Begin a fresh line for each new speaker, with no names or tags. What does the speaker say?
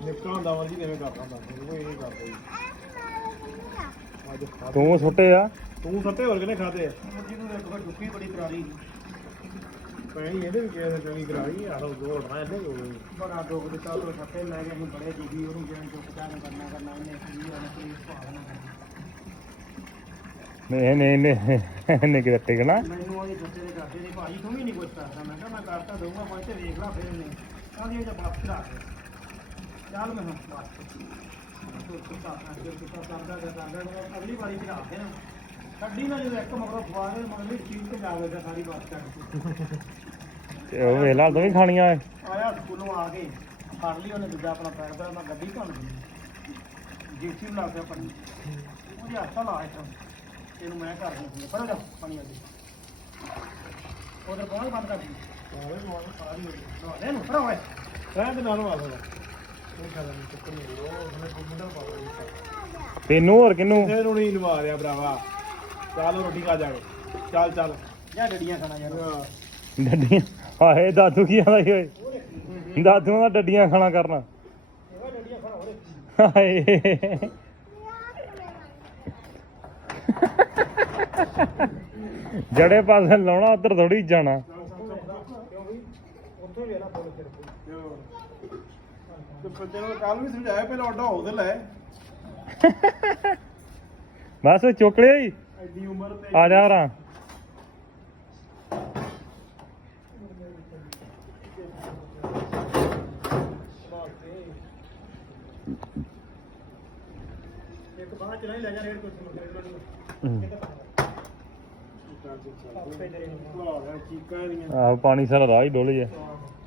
ਨਿੱਕਾ ਹੁੰਦਾ ਵਾ ਜੀ ਕਿਵੇਂ ਕਰਦਾ ਹੁੰਦਾ ਉਹ ਇਹ ਨਹੀਂ ਕਰਦਾ ਜੀ ਅੱਜ
ਤੂੰ ਸੁੱਟੇ ਆ
ਤੂੰ ਸੱਤੇ ਹੋਰ ਕਿਨੇ ਖਾਦੇ ਆ
ਮੁਰਗੀ ਨੂੰ ਇੱਕ ਵਾਰ ਡੁੱਕੀ ਬੜੀ ਕਰਾਰੀ
ਪੈਣੀ ਇਹਦੇ ਵੀ ਕਿਸੇ ਚੰਗੀ ਕਰਾਈ ਯਾਰ ਉਹ ਦੌੜਨਾ ਇਹਨੇ ਕੋਈ
ਬੜਾ ਦੁੱਖ ਦਿੱਤਾ ਉਹ ਸੱਤੇ ਲੈ ਕੇ ਅਸੀਂ ਬੜੇ ਦੀਦੀ ਉਹਨੂੰ ਜਿਵੇਂ ਚੁੱਪ ਚਾਹ ਕਰਨਾ ਇਹਨੇ ਕੀ ਉਹਨੇ ਕੋਈ ਭਾਵ ਨਾ
ਨਹੀਂ ਕਿ ਟਿਕਣਾ
ਮੈਨੂੰ ਉਹਦੇ ਬੱਚੇ ਦੇ ਕਰਦੇ ਨੇ ਭਾਈ ਤੂੰ ਵੀ ਨਹੀਂ ਕੁਝ ਕਰਦਾ ਮੈਂ ਕਿਹਾ ਮੈਂ ਕਰਤਾ ਦਊਂਗਾ ਮੈਂ ਤੇ ਵੇਖ ਲਾ ਫਿਰ ਉਹਨੇ ਆਂਦੀ ਜੇ ਵਾਪਸ ਲਾ ਕੇ ਚੱਲ ਮੈਂ ਅਗਲੀ ਵਾਰੀ ਚੜਾ ਦੇ ਨਾ ਕੱਢੀ ਨਾ ਜਦੋਂ ਇੱਕ ਮਗਰੋਂ ਖਵਾ ਦੇ ਮਗਲੀ ਚੀਜ਼ ਤੇ ਜਾਵੇਗਾ ਸਾਰੀ ਬਾਤ ਕੱਢ
ਤੇ ਉਹ ਵੇਲਾ ਤੂੰ ਵੀ ਖਾਣੀਆਂ
ਆਇਆ ਸਕੂਲੋਂ ਆ ਕੇ ਫੜ ਲਈ ਉਹਨੇ ਦੂਜਾ ਆਪਣਾ ਪੈਰ ਦਾ ਮੈਂ ਗੱਡੀ ਭੰਨ ਦਿੱਤੀ ਜੀਸੀ ਲਾ ਕੇ ਪਾਣੀ ਉਹਦੇ ਹੱਥਾਂ ਲਾ ਇੱਥੋਂ ਇਹਨੂੰ ਮੈਂ ਕਰ ਦਿੰਦੀ ਪਰ ਜਾ ਪਾਣੀ ਆ ਜੀ ਉਧਰ ਬਹੁਤ ਬੰਦ ਕਰ ਦਿੱਤੀ ਇਹਨੂੰ ਫੜਾ ਹੋਏ
ਰਹਿਣ ਦੇ ਨਾਲ ਵਾਲਾ ਉਹ ਖਾਦਾ ਨਹੀਂ ਚੱਕਰ ਨਹੀਂ ਉਹ ਉਹਨੇ ਕੁੰਡਾ ਪਾ ਲਿਆ
ਤੈਨੂੰ ਹੋਰ ਕਿਨੂੰ
ਇਹਨੂੰ ਨਹੀਂ ਲਵਾ ਰਿਆ ਭਰਾਵਾ ਚੱਲ ਰੋਟੀ ਖਾ ਜਾਗੇ ਚੱਲ ਚੱਲ
ਜਾਂ ਡੱਡੀਆਂ ਖਾਣਾ ਯਾਰ
ਡੱਡੀਆਂ ਆਏ ਦਾਦੂ ਕੀ ਆਦਾ ਈ ਓਏ ਦਾਦੂਆਂ ਦਾ ਡੱਡੀਆਂ ਖਾਣਾ ਕਰਨਾ
ਇਹ ਡੱਡੀਆਂ ਖਾਣਾ ਹੋਰੇ
ਹਾਏ ਜੜੇ ਪਾਸੇ ਲਾਉਣਾ ਉਧਰ ਥੋੜੀ ਜਾਣਾ
ਉੱਥੋਂ ਹੀ ਵੇਲਾ ਫੋਨ ਫਿਰ
ਤੇ ਬੱਚੇ ਨੂੰ ਕੱਲ ਵੀ ਸਮਝਾਇਆ ਪਹਿਲਾਂ ਆਡਾ ਉਹਦੇ ਲੈ
ਬਸ ਚੁੱਕ ਲਿਆ ਈ
ਐਡੀ ਉਮਰ ਤੇ
ਆ ਜਾ ਰਾਂ
ਇੱਕ ਬਾਹਰ ਚਲਾ ਹੀ ਲੈ ਜਾ ਰੇਡ ਕੁਛ
ਚੀਕਾਂ ਇਹਦੀਆਂ
ਆਹ ਪਾਣੀ ਸਾਰਾ ਰਾਹ ਹੀ ਡੁੱਲ ਗਿਆ
ਨੂੰ